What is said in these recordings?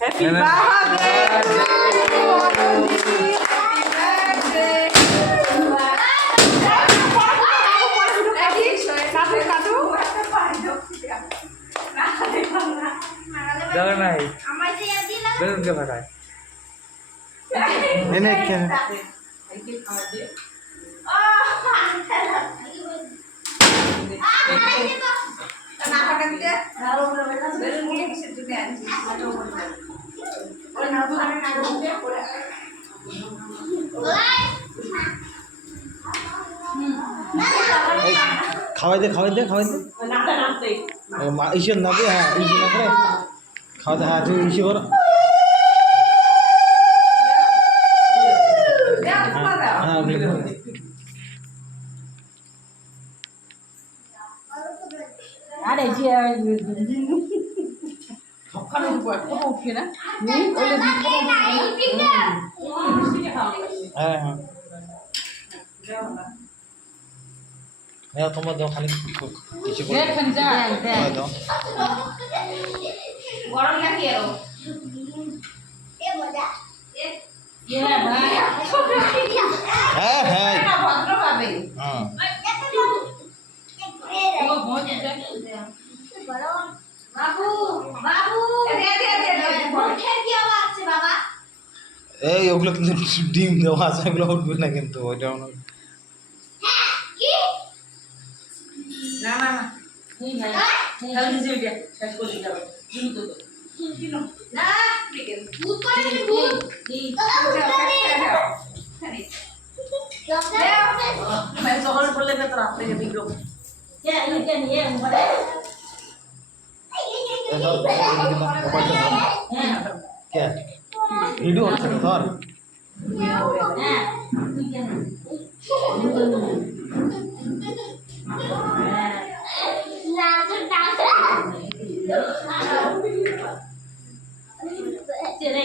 happy জানো নাই বেলুনকে ফাটায় এনে কেন খাওয়াই দে ঈশ্বর নাবে হ্যাঁ ঈশ্বর না করে খাওয়া দে হ্যাঁ তুই ইসে করো হ্যাঁ আরে যে সবখানে উঠে না হ্যাঁ হ্যাঁ তোমার দাও খালি কিছু করে দাও গরম নাকি আরো হ্যাঁ হ্যাঁ ভদ্র পাবে হ্যাঁ বাবু বাবু বাবা এই ওগুলো কিন্তু ডিম দেওয়া আছে এগুলো উঠবে না কিন্তু ওইটা না না তুই ভাই তাহলে নিজে উঠে শেষ করে যাবে কিন্তু তো না দুধ করে দুধ मैं सवाल बोले मैं तो आपने ये बिगड़ो क्या ये मोबाइल क्या वीडियो अच्छा है सर चले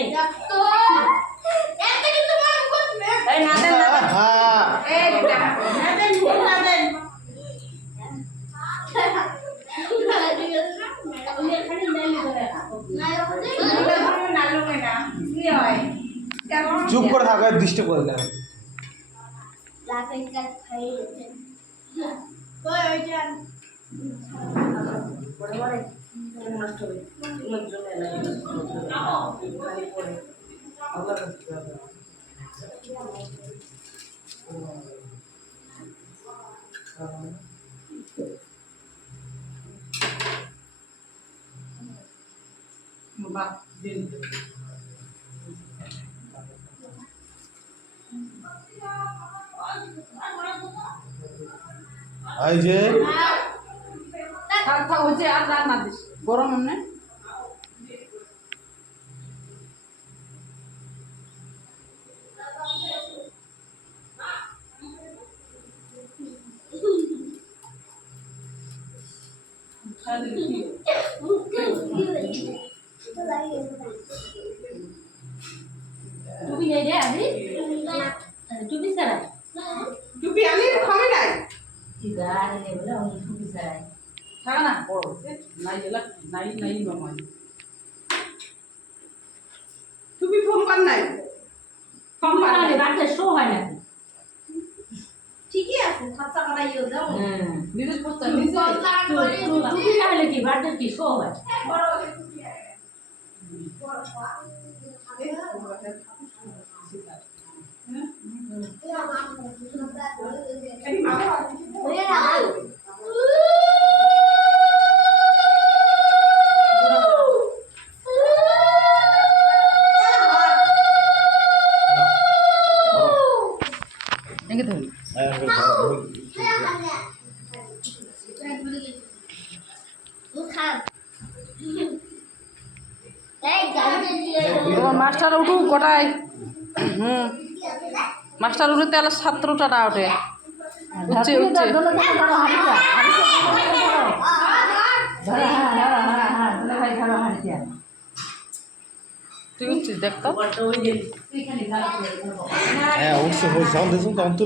চুপ করে থাকা দৃষ্টি করে না এই যে থাক হচ্ছে আর রাত না দিস গরম এমনি टूपी नहीं दे अभी टूपी सराय টুপি আমি খাবে নাই सीधा ले बोला हम टूपी सराय থাকা না বড় হচ্ছে নাই গেলা নাই মামা টুপি ফোন কর নাই कम वाले बात से शो है ना ঠিকই আছে খরচা করাইও যাও নিজে করতে নিজে टूपी का है कि बात की शो है বড় এঙ্গে ধরি মাস্টার উঠু কটায় মাস্টার উঠে তাহলে ছাত্রটা না ওঠে উঠছে উঠছে তুই উঠছিস দেখ তো হ্যাঁ উঠছে সাউন্ড দিয়েছেন তখন তো